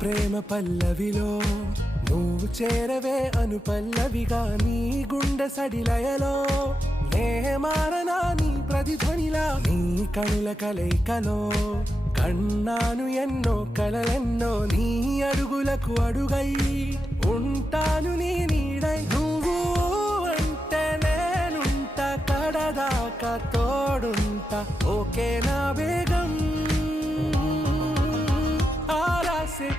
ప్రేమ పల్లవిలో నువ్వు చేరవే అను పల్లవిగా నీ గుండె సడిలయలో నే మారనా నీ ప్రతిధ్వనిలా నీ కనుల కలయికలో కన్నాను ఎన్నో కలలెన్నో నీ అడుగులకు అడుగై ఉంటాను నీ నీడై నువ్వు అంటే నేనుంట కడదాకా తోడుంటా ఓకే నా బేగం ఆరా से